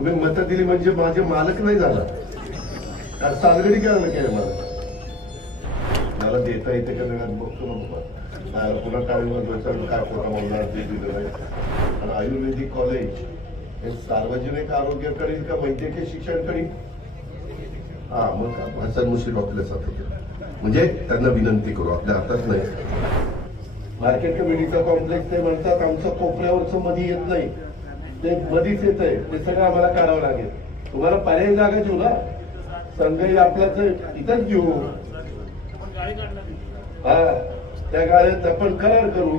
तुम्ही मतं दिली म्हणजे माझे मालक नाही झाला का? सालगडी काय काय मला देता येते का वेळात बघतो ना बाबा. पुन्हा टाळी वाजवायचा काय खोटा बोलणार ते दिलं नाही. आणि आयुर्वेदिक कॉलेज हे सार्वजनिक आरोग्य करील का वैद्यकीय शिक्षण करील? हा मग हसन मुश्रीफ आपल्या साथ म्हणजे त्यांना विनंती करू, आपल्या हातात नाही. मार्केट कमिटीचा कॉम्प्लेक्स ते म्हणतात आमचं कोपऱ्यावरचं मध्ये येत नाही, ते मधीच येत आहे, ते सगळं आम्हाला काढावं लागेल. तुम्हाला पर्याय जागा घेऊ ना, संघही आपल्याच इथंच घेऊ. हा त्या गाड्यात आपण करार करू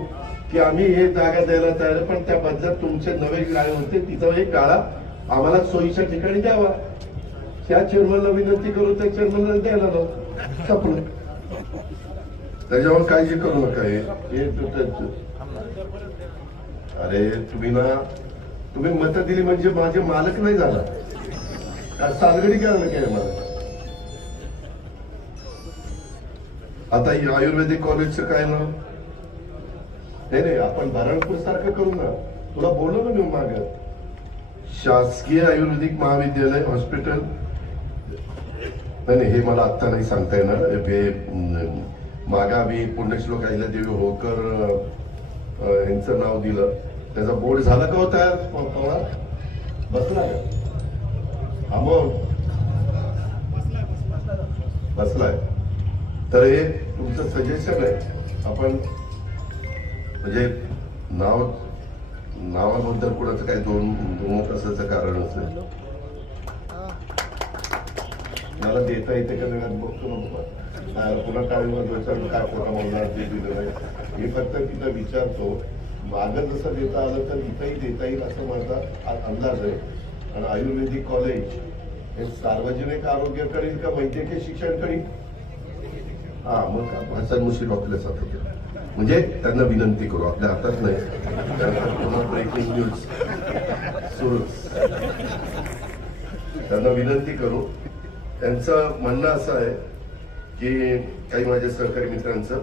की आम्ही हे जागा द्यायला तयार, पण त्या बदल्यात तुमचे नवे गाळे होते तिथं एक गाळा आम्हाला सोयीच्या ठिकाणी द्यावा. त्या चेअरमनला विनंती करू, त्या चेअरमनला द्यायला लावू, संपलं. त्याच्यावर काळजी करू नका. अरे तुम्ही मतं दिली म्हणजे माझे मालक नाही झाला का? सालगडी काय मला. आता आयुर्वेदिक कॉलेजचं काय ना, नाही आपण भरणपूर सारखं करू ना. तुला बोललो ना मी माग, शासकीय आयुर्वेदिक महाविद्यालय हॉस्पिटल. नाही हे मला आत्ता नाही सांगता येणार. मागा मी पुण्यश्लोक अहिल्यादेवी होळकर यांचं नाव दिलं, त्याचा बोर्ड झाला का होता बसला का? बसलाय. तर हे तुमचं सजेशन आहे. आपण म्हणजे नावाबद्दल कुणाचं काही दोन असायचं कारण असेल. मला देता येते का वेळात बघतो ना बाबा. पुन्हा टाळी वाजवायचा काय खोटा बोलणार ते दिलं नाही. मी फक्त तिथं विचारतो, मागं जसं देता आलं तर इथंही देता येईल असं माझा अंदाज आहे. आणि आयुर्वेदिक कॉलेज हे सार्वजनिक आरोग्य करील का वैद्यकीय शिक्षण करील? हा मग हसन मुश्रीफ आपल्या साथ म्हणजे त्यांना विनंती करू, आपल्या हातात नाही. पुन्हा ब्रेकिंग न्यूज सुरू, त्यांना विनंती करू. त्यांचं म्हणणं असं आहे की काही माझ्या सहकारी मित्रांचं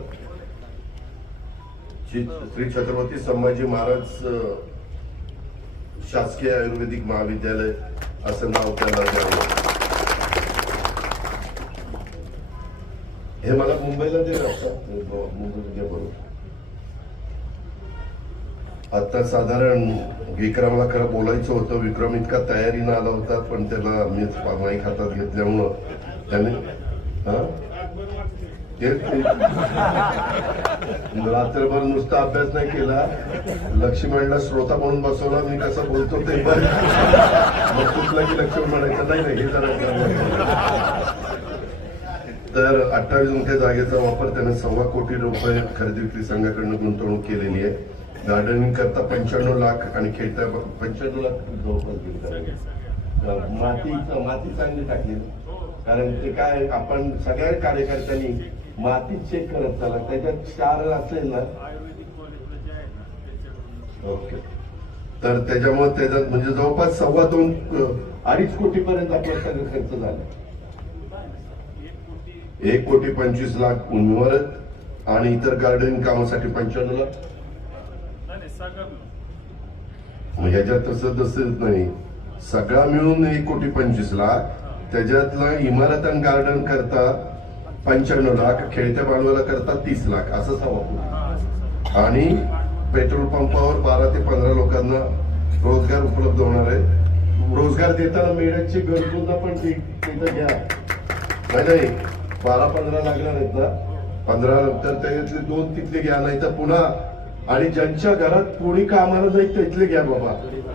श्री छत्रपती संभाजी महाराज शासकीय आयुर्वेदिक महाविद्यालय असं नाव त्याला द्यावं. हे मला मुंबईला दिलं असतं, मुंबईला बरोबर. आता साधारण विक्रमला खरं बोलायचं होतं, विक्रम इतका तयारीनं आला होता, पण त्याला मीच माईक हातात घेतल्यामुळं त्याने रात्रभर नुसता अभ्यास नाही केला, लक्ष्मणला श्रोता म्हणून बसवला. मी कसं बोलतो ते पण मग कुठला की लक्ष्मण म्हणायचं नाही हे जरा. तर 28 गुंठे जागेचा वापर त्याने 1.25 कोटी रुपये खरेदी विक्री संघाकडून गुंतवणूक केलेली आहे. गार्डनिंग करता 95 लाख आणि खेळता 95 लाख जवळपास. माती चांगली टाकली, कारण ते काय आपण सगळ्या कार्यकर्त्यांनी माती चेक करत चालला. त्याच्यात क्षार असेल ना, ओके, तर त्याच्यामुळे त्याच्यात म्हणजे जवळपास 2.25 कोटी पर्यंत आपला सगळं खर्च झाला. 1.25 कोटी उन्हाळ्यात आणि इतर गार्डनिंग कामासाठी 95 लाख. ह्याच्यात तसं नाही, सगळा मिळून 1.25 लाख. त्याच्यातला इमारत आणि गार्डन करता 95 लाख, खेळत्या भांडवला करता 30 लाख असंच हवा. आणि पेट्रोल पंपावर 12 ते 15 लोकांना रोजगार उपलब्ध होणार आहे. रोजगार देताना मेळ्याची गरजूंना पण तिथं घ्या. नाही 12-15 लागणार आहेत ना, 15 नंतर त्याच्यातले 2 तिथले घ्या, नाही तर पुन्हा. आणि ज्यांच्या घरात कोणी कामाला जाईल तिथले घ्या बाबा.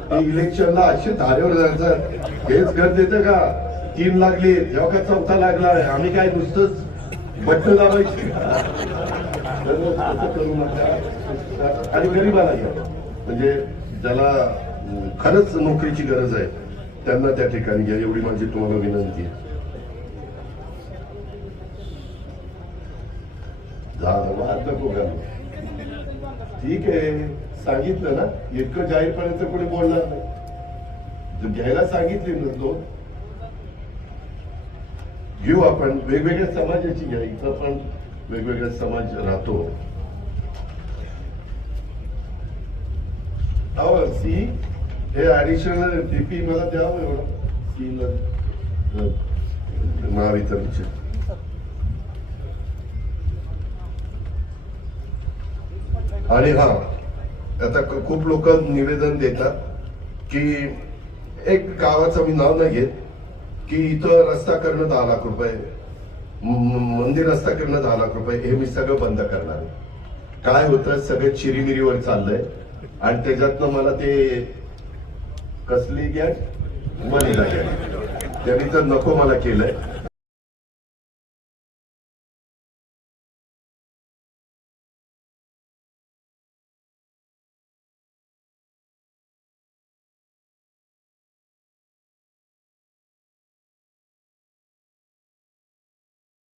ते इलेक्शनला असे धारेवर जायचं, हेच घर देतं का? 3 लागले, जेव्हा का 4था लागला, आम्ही काय नुसतंच बटन लावायची. करू नका. आणि गरीबाला घ्या, म्हणजे ज्याला खरंच नोकरीची गरज आहे त्यांना त्या ठिकाणी घ्या, एवढी माझी तुम्हाला विनंती आहे. ठीक आहे, सांगितलं ना, इतकं जाहीरपणे कोणी बोलणार नाही. घ्यायला सांगितले ना, 2 घेऊ आपण. वेगवेगळ्या समाजाची घ्या, इथं पण वेगवेगळा समाज राहतो. सी हे ऍडिशनल डीपी मला द्यावं एवढं की महावितरणचे. आणि हा आता खूप लोक निवेदन देतात की एक गावाचं मी नाव नाही घेत की इथं रस्ता करणं 10 लाख रुपये, मंदिर रस्ता करणं 10 लाख रुपये, हे मी सगळं बंद करणार आहे. काय होतं सगळं चिरीमिरीवर चाललंय आणि त्याच्यातनं मला ते कसली गॅग मनीला गॅग त्यांनी तर नको मला केलंय.